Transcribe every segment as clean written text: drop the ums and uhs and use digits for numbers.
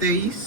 23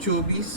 24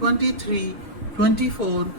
23, 24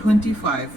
25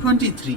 23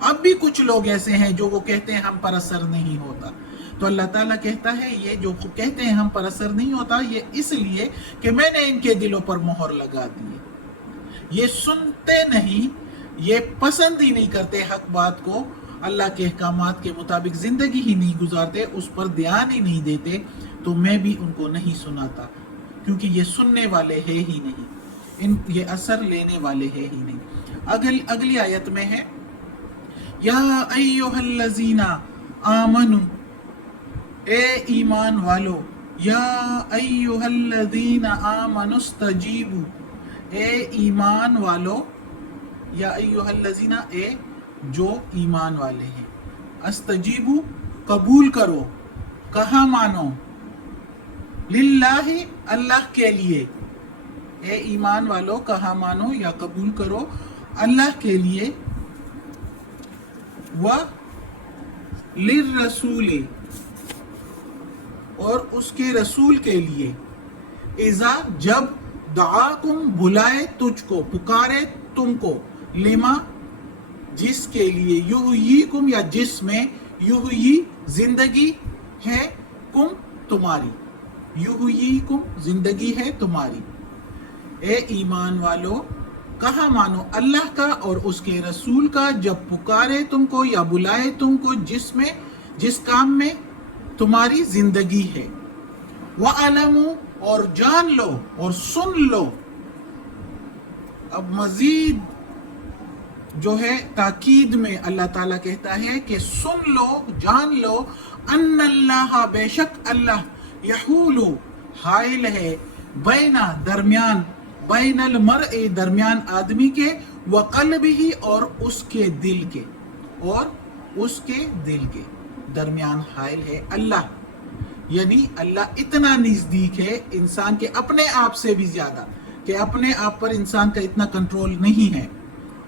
اب بھی کچھ لوگ ایسے ہیں جو وہ کہتے ہیں ہم پر اثر نہیں ہوتا. تو اللہ تعالیٰ کہتا ہے یہ جو کہتے ہیں ہم پر اثر نہیں ہوتا، یہ اس لیے کہ میں نے ان کے دلوں پر مہر لگا دی ہے. یہ سنتے نہیں، یہ پسند ہی نہیں کرتے حق بات کو، اللہ کے احکامات کے مطابق زندگی ہی نہیں گزارتے، اس پر دھیان ہی نہیں دیتے، تو میں بھی ان کو نہیں سناتا، کیونکہ یہ سننے والے ہے ہی نہیں، یہ اثر لینے والے ہے ہی نہیں. اگلی آیت میں ہے یا ایھا الذین آمنوا، اے ایمان والو، یا ایھا الذین آمنوا استجیبوا، اے ایمان والو، یا ایھا الذین، اے جو ایمان والے ہیں، استجیبوا، قبول کرو، کہاں مانو، للہ، اللہ کے لیے، اے ایمان والو کہاں مانو یا قبول کرو اللہ کے لیے، للرسول، اور اس کے رسول کے لیے، اذا، جب، دعاکم، بلائے تجھ کو، پکارے تم کو، لما، جس کے لیے، یحییکم، یا جس میں، یحیی، زندگی ہے، کم، تمہاری، یحییکم، زندگی ہے تمہاری. اے ایمان والو کہاں مانو، اللہ کا اور اس کے رسول کا، جب پکارے تم کو یا بلائے تم کو جس کام میں تمہاری زندگی ہے. وَاعْلَمُوا، اور جان لو اور سن لو. اب مزید جو ہے تاکید میں اللہ تعالیٰ کہتا ہے کہ سن لو، جان لو، ان اللہ، بے شک اللہ، یحول، حائل ہے، درمیان، بین المرء، درمیان آدمی کے، وقلبہ، اور اس کے دل کے، درمیان حائل ہے اللہ. یعنی اللہ اتنا نزدیک ہے انسان کے اپنے آپ سے بھی زیادہ، کہ اپنے آپ پر انسان کا اتنا کنٹرول نہیں ہے.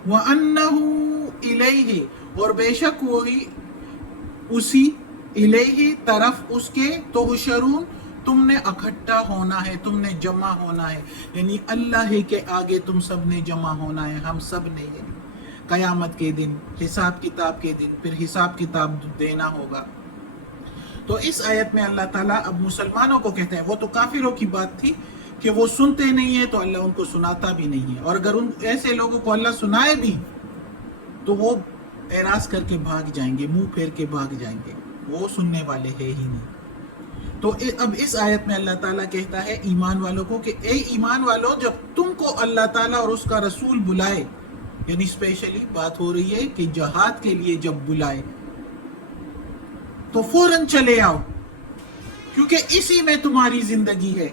وَأَنَّهُ إِلَيْهِ، اور بے شک وہی، اسی، الیہ، طرف اس کے، تحشرون، تم نے اکٹھا ہونا ہے، تم نے جمع ہونا ہے. یعنی اللہ ہی کے آگے تم سب نے جمع ہونا ہے، ہم سب نے، یعنی قیامت کے دن، حساب کتاب کے دن، پھر حساب کتاب دینا ہوگا. تو اس آیت میں اللہ تعالیٰ اب مسلمانوں کو کہتے ہیں، وہ تو کافروں کی بات تھی کہ وہ سنتے نہیں ہیں تو اللہ ان کو سناتا بھی نہیں ہے، اور اگر ان ایسے لوگوں کو اللہ سنائے بھی تو وہ اعراض کر کے بھاگ جائیں گے، منہ پھیر کے بھاگ جائیں گے، وہ سننے والے ہے ہی نہیں. تو اب اس آیت میں اللہ تعالیٰ کہتا ہے ایمان والوں کو کہ اے ایمان والو، جب تم کو اللہ تعالیٰ اور اس کا رسول بلائے، یعنی اسپیشلی بات ہو رہی ہے کہ جہاد کے لیے جب بلائے تو فوراً چلے آؤ، کیونکہ اسی میں تمہاری زندگی ہے،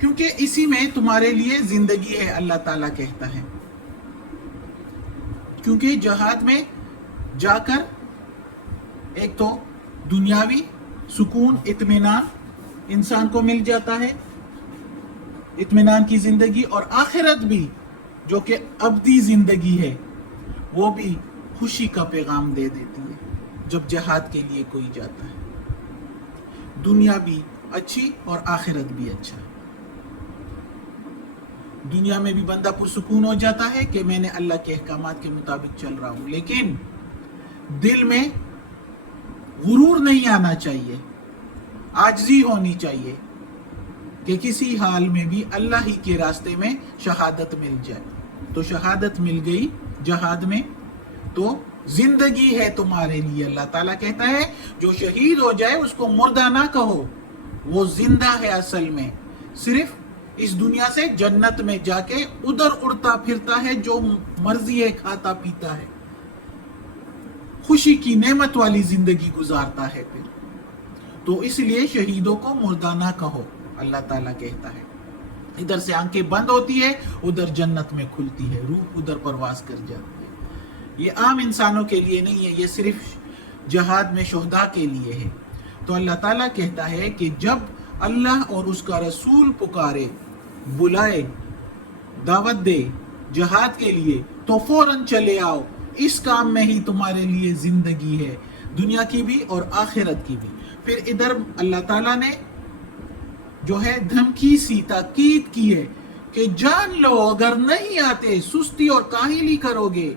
کیونکہ اسی میں تمہارے لیے زندگی ہے، اللہ تعالیٰ کہتا ہے. کیونکہ جہاد میں جا کر ایک تو دنیاوی سکون، اطمینان انسان کو مل جاتا ہے، اطمینان کی زندگی، اور آخرت بھی جو کہ ابدی زندگی ہے وہ بھی خوشی کا پیغام دے دیتی ہے جب جہاد کے لیے کوئی جاتا ہے. دنیا بھی اچھی اور آخرت بھی اچھا. دنیا میں بھی بندہ پرسکون ہو جاتا ہے کہ میں نے اللہ کے احکامات کے مطابق چل رہا ہوں، لیکن دل میں غرور نہیں آنا چاہیے، عاجزی ہونی چاہیے کہ کسی حال میں بھی اللہ ہی کے راستے میں شہادت مل جائے. تو شہادت مل گئی جہاد میں تو زندگی ہے تمہارے لیے. اللہ تعالیٰ کہتا ہے جو شہید ہو جائے اس کو مردہ نہ کہو، وہ زندہ ہے اصل میں، صرف اس دنیا سے جنت میں جا کے ادھر اڑتا پھرتا ہے، جو مرضی ہے کھاتا پیتا ہے، خوشی کی نعمت والی زندگی گزارتا ہے پھر. تو اس لیے شہیدوں کو مردہ نہ کہو، اللہ تعالیٰ کہتا ہے. ادھر سے آنکھیں بند ہوتی ہے، ادھر جنت میں کھلتی ہے، روح ادھر پرواز کر جاتی ہے. یہ عام انسانوں کے لیے نہیں ہے، یہ صرف جہاد میں شہداء کے لیے ہے. تو اللہ تعالیٰ کہتا ہے کہ جب اللہ اور اس کا رسول پکارے، بلائے، دعوت دے جہاد کے لیے تو فوراً چلے آؤ، اس کام میں ہی تمہارے لیے زندگی ہے، دنیا کی بھی اور آخرت کی بھی. پھر ادھر اللہ تعالیٰ نے جو ہے دھمکی سی تاکید کی ہے کہ جان لو اگر نہیں آتے سستی اور کاہلی کرو گے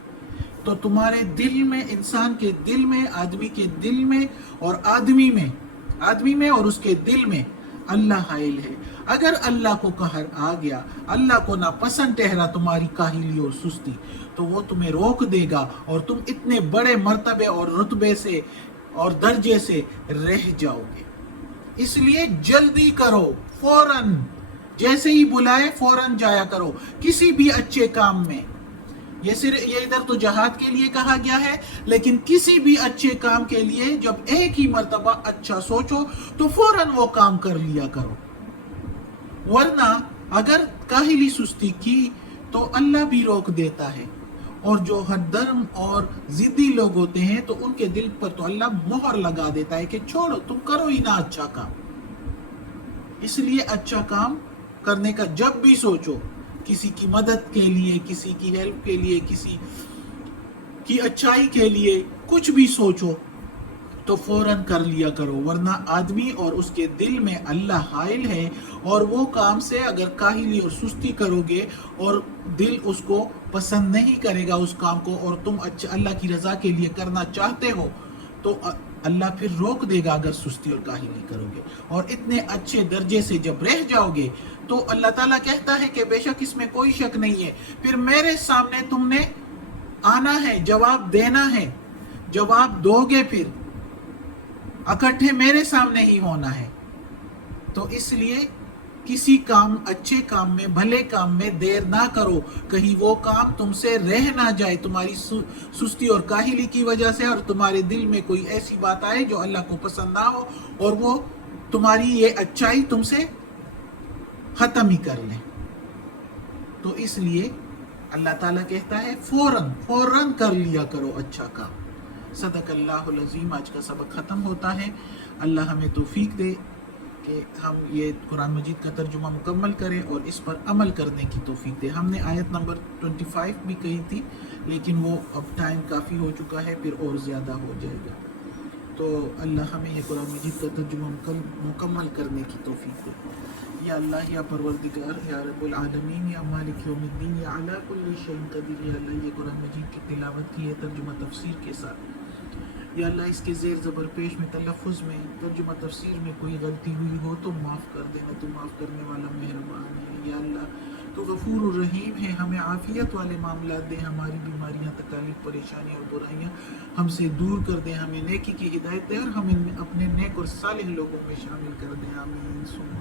تو تمہارے دل میں، انسان کے دل میں، آدمی کے دل میں اور آدمی میں اور اس کے دل میں اللہ حائل ہے۔ اگر اللہ کو قہر آ گیا، اللہ کو ناپسند ٹھہرا تمہاری کاہلی اور سستی، تو وہ تمہیں روک دے گا اور تم اتنے بڑے مرتبے اور رتبے سے اور درجے سے رہ جاؤ گے۔ اس لیے جلدی کرو، فوراً جیسے ہی بلائے فوراً جایا کرو کسی بھی اچھے کام میں۔ یہ ادھر تو جہاد کے لیے کہا گیا ہے، لیکن کسی بھی اچھے کام کے لیے جب ایک ہی مرتبہ اچھا سوچو تو فوراً وہ کام کر لیا کرو، ورنہ اگر کاہلی سستی کی تو اللہ بھی روک دیتا ہے، اور جو حد درم اور ضدی لوگ ہوتے ہیں تو ان کے دل پر تو اللہ مہر لگا دیتا ہے کہ چھوڑو، تم کرو ہی نہ اچھا کام۔ اس لیے اچھا کام کرنے کا جب بھی سوچو، کسی کی مدد کے لیے، کسی کی ہیلپ کے لیے، کسی کی اچھائی کے لیے کچھ بھی سوچو تو فوراً کر لیا کرو، ورنہ آدمی اور اس کے دل میں اللہ حائل ہے، اور وہ کام سے اگر کاہلی اور سستی کرو گے اور دل اس کو پسند نہیں کرے گا اس کام کو، اور تم اللہ کی رضا کے لیے کرنا چاہتے ہو تو اللہ پھر روک دے گا اگر سستی اور کاہلی کرو گے، اور اتنے اچھے درجے سے جب رہ جاؤ گے تو اللہ تعالیٰ کہتا ہے کہ بے شک اس میں کوئی شک نہیں ہے، پھر میرے سامنے تم نے آنا ہے، جواب دینا ہے، جواب دو گے، پھر اکٹھے میرے سامنے ہی ہونا ہے۔ تو اس لیے کسی کام، اچھے کام میں، بھلے کام میں دیر نہ کرو، کہیں وہ کام تم سے رہ نہ جائے تمہاری سستی اور کاہلی کی وجہ سے، اور تمہارے دل میں کوئی ایسی بات آئے جو اللہ کو پسند نہ ہو اور وہ تمہاری یہ اچھائی تم سے ختم ہی کر لیں۔ تو اس لیے اللہ تعالیٰ کہتا ہے فوراً کر لیا کرو اچھا کام۔ صدق اللہ العظیم۔ آج کا سبق ختم ہوتا ہے۔ اللہ ہمیں توفیق دے کہ ہم یہ قرآن مجید کا ترجمہ مکمل کریں اور اس پر عمل کرنے کی توفیق دے۔ ہم نے آیت نمبر 25 بھی کہی تھی، لیکن وہ اب ٹائم کافی ہو چکا ہے، پھر اور زیادہ ہو جائے گا۔ تو اللہ ہمیں یہ قرآن مجید کا ترجمہ مکمل کرنے کی توفیق دے۔ یا اللہ، یا پروردگار، یا رب العالمین، یا مالک یوم الدین، یا علی کل شیء قدیر، یا اللہ یہ قرآن مجید کی تلاوت کی ہے ترجمہ تفسیر کے ساتھ، یا اللہ اس کے زیر زبر پیش میں، تلفظ میں، ترجمہ تفسیر میں کوئی غلطی ہوئی ہو تو معاف کر دینا، تو معاف کرنے والا مہربان ہے۔ یا اللہ تو غفور الرحیم ہے، ہمیں عافیت والے معاملات دے، ہماری بیماریاں، تکالیف، پریشانی اور برائیاں ہم سے دور کر دیں، ہمیں نیکی کی ہدایت دے اور ہمیں اپنے نیک اور صالح لوگوں میں شامل کر دیں۔ آمین۔